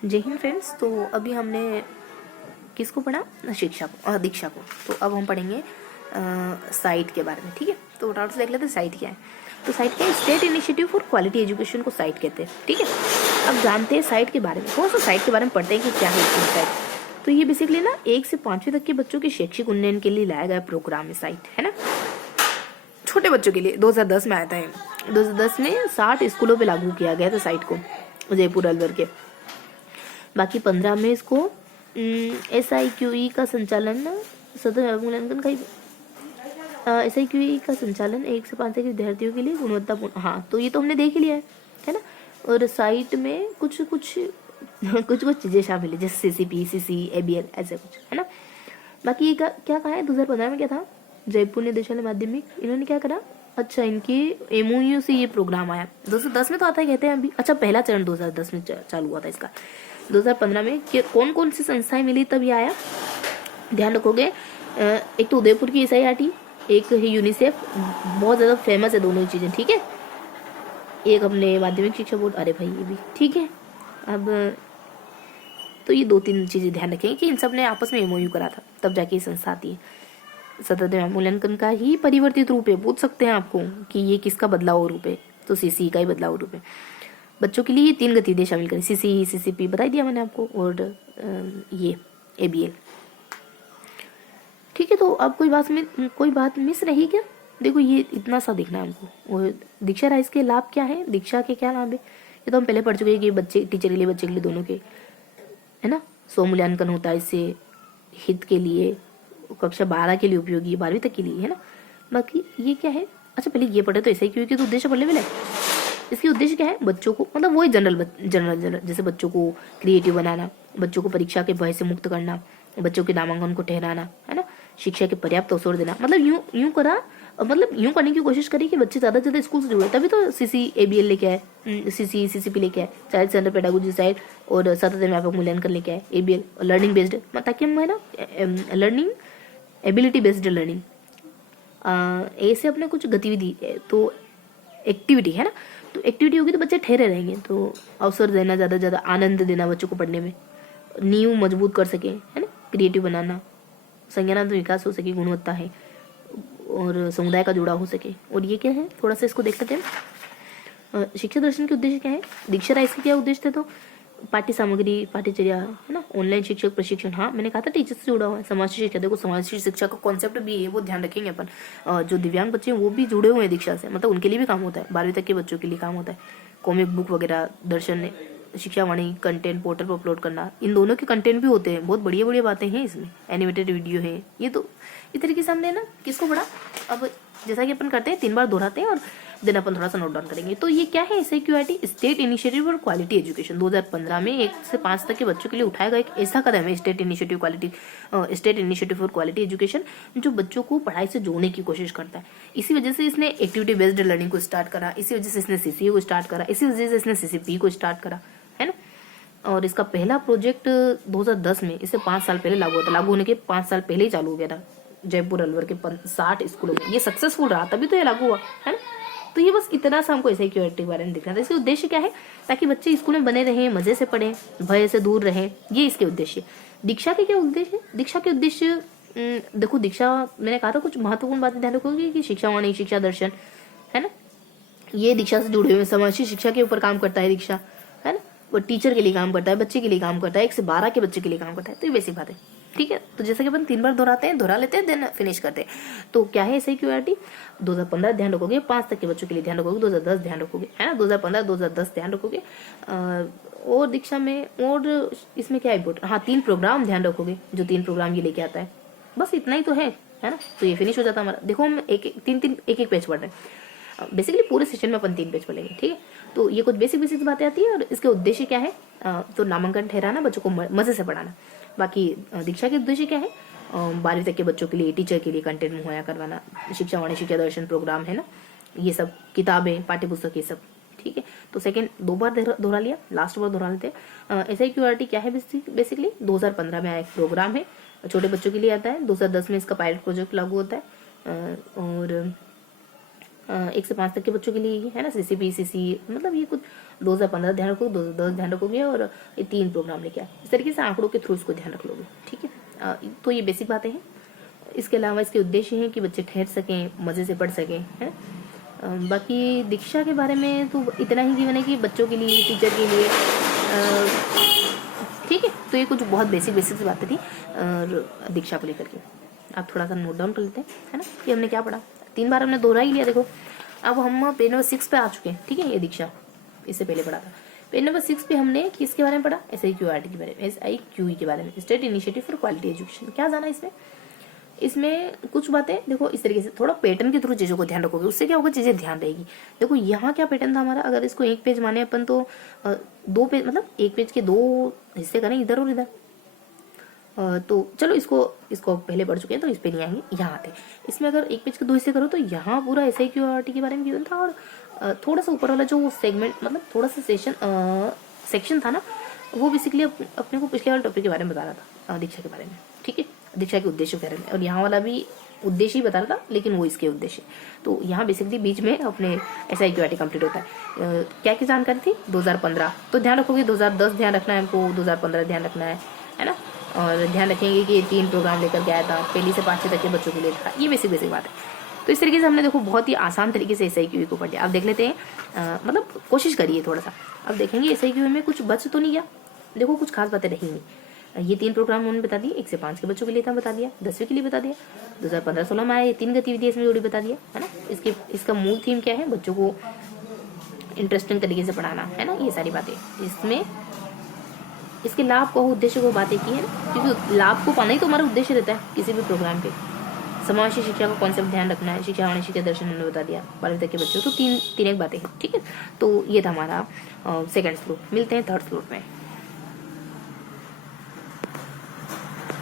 जय हिंद फ्रेंड्स। तो अभी हमने किसको पढ़ा? शिक्षा को, दीक्षा को। तो अब हम पढ़ेंगे साइट के बारे में। ठीक है, तो डाउट से देख लेते हैं साइट क्या है। तो साइट क्या है? State initiative for quality education को साइट कहते हैं। ठीक है, अब जानते हैं साइट के बारे में। थोड़ा सा साइट के बारे में पढ़ते हैं कि क्या है साइट। तो ये बेसिकली ना 1 से 5वीं तक के बच्चों के शैक्षिक उन्नयन के लिए लाया गया प्रोग्राम है साइट, है ना। छोटे बच्चों के लिए 2010 में आया था। 2010 में 60 स्कूलों पे लागू किया गया था साइट को, जयपुर अलवर के। बाकी 15 में इसको SIQE का संचालन सतत मूल्यांकन का SIQE का संचालन 1 से 5 तक के विद्यार्थियों के लिए गुणवत्तापूर्ण। हाँ, तो ये तो हमने देख लिया है ना। और साइट में कुछ कुछ चीजें शामिल है, जैसे CCP, CC, ABL, ऐसे कुछ, है ना। बाकी ये क्या कहा है? 2015 में क्या था? जयपुर निदेशालय माध्यमिक, इन्होंने क्या करा? अच्छा, इनके MOU से ये प्रोग्राम आया। 2010 में तो आता है, कहते हैं अभी। अच्छा, पहला चरण 2010 में चालू हुआ था इसका। 2015 में कौन कौन सी संस्थाएं मिली तब ये आया, ध्यान रखोगे। एक तो उदयपुर की SIRT, एक है यूनिसेफ। बहुत ज्यादा फेमस है दोनों चीजें, ठीक है। एक अपने माध्यमिक शिक्षा बोर्ड, अरे भाई ये भी ठीक है। अब तो ये 2-3 चीजें ध्यान रखेंगे कि इन सब ने आपस में MOU करा था, तब जाके ये संस्था आती है। सतत मूल्यांकन का ही परिवर्तित रूप है। पूछ सकते हैं आपको कि ये किसका बदलाव रूप है, तो CC का ही बदलाव रूप है। बच्चों के लिए 3 गतिविधियां शामिल करें। CC, CCP बता दिया मैंने आपको, और ये ABL। ठीक है, तो अब कोई बात मिस रही क्या? देखो, ये इतना सा देखना है हमको। और दीक्षा राइज के लाभ क्या है? दीक्षा के क्या लाभ है ये तो हम पहले पढ़ चुके हैं कि बच्चे, टीचर के लिए, बच्चे के लिए, दोनों के, है ना। स्व मूल्यांकन होता है इससे, हित के लिए, कक्षा 12 के लिए उपयोगी, 12वीं तक के लिए, है ना। बाकी ये क्या है? अच्छा, पहले ये पढ़े तो ऐसे ही, क्योंकि तो उद्देश्य पढ़ लेवल है। इसकी उद्देश्य क्या है? बच्चों को, मतलब वही जनरल, जैसे बच्चों को क्रिएटिव बनाना, बच्चों को परीक्षा के भय से मुक्त करना, बच्चों के नामांकन को ठहराना, है ना। शिक्षा के पर्याप्त अवसर देना, मतलब यूं करा, मतलब यूं करने की कोशिश करी कि बच्चे ज्यादा से ज्यादा स्कूल से जुड़े। तभी तो CC, ABL लेके आए, CC, CCP लेके आए, चाइल्ड सेंटर पेडागोजी साइड, और सतत व्यापक मूल्यांकन लेके आए, ABL, लर्निंग बेस्ड, ताकि हम, है ना, लर्निंग, एबिलिटी बेस्ड लर्निंग, ऐसे अपने कुछ गतिविधि, तो एक्टिविटी, है ना। तो एक्टिविटी होगी तो बच्चे ठहरे रहेंगे। तो अवसर देना, ज़्यादा से ज़्यादा आनंद देना बच्चों को पढ़ने में, नींव मजबूत कर सके, है ना, क्रिएटिव बनाना, संज्ञानात्मक विकास हो सके, गुणवत्ता है, और समुदाय का जुड़ाव हो सके। और ये क्या है, थोड़ा सा इसको देख लेते हैं। शिक्षा दर्शन के उद्देश्य क्या है? दीक्षा राइज के क्या उद्देश्य थे? तो पाठ्य सामग्री, पाठ्यचर्या, है ना, ऑनलाइन शिक्षक प्रशिक्षण। हाँ, मैंने कहा था टीचर से जुड़ा हुआ है। समाज शिक्षा, देखो समाज शिक्षा का कॉन्सेप्ट भी है, वो ध्यान रखेंगे अपन। जो दिव्यांग बच्चे हैं वो भी जुड़े हुए हैं दीक्षा से, मतलब उनके लिए भी काम होता है। 12वीं तक के बच्चों के लिए काम होता है। कॉमिक बुक वगैरह, दर्शन, शिक्षावाणी कंटेंट पोर्टल पर अपलोड करना, इन दोनों के कंटेंट भी होते हैं। बहुत बढ़िया बढ़िया बातें हैं इसमें, एनिमेटेड वीडियो है ये। तो इस तरीके से हमने ना किसको पढ़ा। अब जैसा कि अपन करते हैं, 3 बार दोहराते हैं और देन अपन थोड़ा सा नोट डाउन करेंगे। तो ये क्या है? SIQIT, state initiative for quality education. 2015 में 1 से 5 तक के बच्चों के लिए उठाया गया एक ऐसा कदम है, state initiative for quality education, जो बच्चों को पढ़ाई से जोड़ने की कोशिश करता है। इसी वजह से इसने एक्टिविटी बेस्ड लर्निंग को स्टार्ट करा, इसी वजह से इसने CCA को स्टार्ट करा, इसी वजह से इसने CCP को स्टार्ट करा, है ना। और इसका पहला प्रोजेक्ट 2010 में, इससे 5 साल पहले लागू हुआ था। लागू होने के 5 साल पहले ही चालू हो गया था जयपुर अलवर के 60 स्कूलों में। ये सक्सेसफुल रहा, तभी तो ये लागू हुआ, है ना। तो ये बस इतना सा हमको SIQIT के बारे में दिखना था। इसके उद्देश्य क्या है? ताकि बच्चे स्कूल में बने रहें, मजे से पढ़ें, भय से दूर रहें, ये इसके उद्देश्य। दीक्षा के क्या उद्देश्य है? दीक्षा के उद्देश्य, देखो, दीक्षा, मैंने कहा था कुछ महत्वपूर्ण बातें ध्यान रखोगे कि शिक्षावाणी, शिक्षा दर्शन, है ना, ये दीक्षा से जुड़े हुए। समाज शिक्षा के ऊपर काम करता है दीक्षा, है ना। वो टीचर के लिए काम करता है, बच्चे के लिए काम करता है, 1 से 12 के बच्चे के लिए काम करता है। तो ये बेसिक बात है, ठीक है। तो जैसे कि अपन 3 बार दोहरा लेते हैं, देन फिनिश करते हैं। तो क्या है SIQIT? 2015 ध्यान रखोगे, 5 तक के बच्चों के लिए ध्यान रखोगे, 2010 ध्यान रखोगे, है ना, 2015, 2010 ध्यान रखोगे। और दीक्षा में, और इसमें क्या इम्पोर्टेंट, हाँ, 3 प्रोग्राम ध्यान रखोगे, जो 3 प्रोग्राम ये लेके आता है। बस इतना ही तो है ना। तो ये फिनिश हो जाता है हमारा। देखो, हम एक पेज पढ़ रहे हैं। बेसिकली पूरे सेशन में अपन 3 पेज पढ़ेंगे, ठीक है। तो ये कुछ बेसिक बातें आती है। और इसके उद्देश्य क्या है? तो नामांकन ठहराना, बच्चों को मजे से पढ़ाना। बाकी दीक्षा के उद्देश्य क्या है? 12वीं तक के बच्चों के लिए, टीचर के लिए कंटेंट मुहैया करवाना, शिक्षावाणी, शिक्षा दर्शन प्रोग्राम, है ना, ये सब, किताबें, पाठ्यपुस्तक, ये सब, ठीक है। तो सेकंड 2 बार दोहरा लिया, लास्ट बार दोहरा लेते हैं। SIQIT क्या है? बेसिकली 2015 में आया एक प्रोग्राम है, छोटे बच्चों के लिए आता है। 2010 में इसका पायलट प्रोजेक्ट लागू होता है। और 1 से 5 तक के बच्चों के लिए है ना, CCP CC, मतलब ये कुछ 2015 ध्यान रखोगे, 2010 ध्यान रखोगे, और ये 3 प्रोग्राम लेके आए। इस तरीके से आंकड़ों के थ्रू इसको ध्यान रख लोगे, ठीक है। तो ये बेसिक बातें हैं। इसके अलावा इसके उद्देश्य हैं कि बच्चे ठहर सकें, मज़े से पढ़ सकें, है। बाकी दीक्षा के बारे में तो इतना ही कि मैंने कि बच्चों के लिए, टीचर के लिए, ठीक है। तो ये कुछ बहुत बेसिक सी बातें थी दीक्षा को लेकर के। आप थोड़ा सा नोट डाउन कर लेते हैं, है ना, कि हमने क्या पढ़ा। 3 बार हमने दोहरा ही लिया। देखो अब हम पेज नंबर 6 पे आ चुके हैं, ठीक है। ये दीक्षा इससे पहले पढ़ा था। पेज नंबर 6 पे हमने किसके बारे में पढ़ा, SIQRT के बारे में, SIQE के बारे में, state initiative for quality education. क्या जाना इसमें कुछ बातें देखो इस तरीके से, थोड़ा पैटर्न के थ्रू चीज़ों को ध्यान रखोगे, उससे क्या होगा, चीज़ें ध्यान रहेगी। देखो यहाँ क्या पैटर्न था हमारा, अगर इसको 1 पेज माने अपन तो 2 पेज, मतलब 1 पेज के 2 हिस्से करें, इधर और इधर। तो चलो इसको पहले पढ़ चुके हैं तो इस पे नहीं आएंगे, यहाँ आते। इसमें अगर 1 पेज के 2 हिस्से करो तो यहाँ पूरा SIQRT के बारे में गिवन था, और थोड़ा सा ऊपर वाला जो सेगमेंट, मतलब थोड़ा सा सेक्शन था ना, वो बेसिकली अपने को पिछले वाले टॉपिक के बारे में बता रहा था, दीक्षा के बारे में, ठीक है, दीक्षा के उद्देश्य के बारे में। और यहाँ वाला भी उद्देश्य ही बता रहा था, लेकिन वो इसके उद्देश्य। तो यहाँ बेसिकली बीच में अपने SIQRT कंप्लीट होता है। क्या क्या जानकारी थी, 2015 तो ध्यान रखोगे, 2010 ध्यान रखना है हमको, 2015 ध्यान रखना है ना। और ध्यान रखेंगे कि ये 3 प्रोग्राम लेकर गया था, पहली से 5वीं तक के बच्चों के लिए था। ये बेसिक बात है। तो इस तरीके से हमने देखो बहुत ही आसान तरीके से SIQE को पढ़ लिया। अब देख लेते हैं, मतलब कोशिश करिए थोड़ा सा। अब देखेंगे SIQE में कुछ बच तो नहीं गया, देखो कुछ खास बातें रही नहीं। ये 3 प्रोग्राम उन्होंने बता दिए, 1 से 5 के बच्चों के लिए था, बता दिया, 10वीं के लिए बता दिया, 2015-16 में आया ये 3 गतिविधियां इसमें जोड़ी, बता दिया, है ना। इसका मूल थीम क्या है, बच्चों को इंटरेस्टिंग तरीके से पढ़ाना, है ना, ये सारी बातें। इसमें इसके लाभ को, उद्देश्य को बातें की है, क्योंकि लाभ को पाना ही तो हमारा उद्देश्य रहता है किसी भी प्रोग्राम पे। समावेशी शिक्षा का कॉन्सेप्ट ध्यान रखना है, शिक्षा वाणी शिक्षा दर्शन उन्होंने बता दिया, 12वीं तक के बच्चों। तो तीन एक बातें हैं, ठीक है। तो ये था हमारा सेकंड स्लोट। मिलते हैं थर्ड स्लोट में।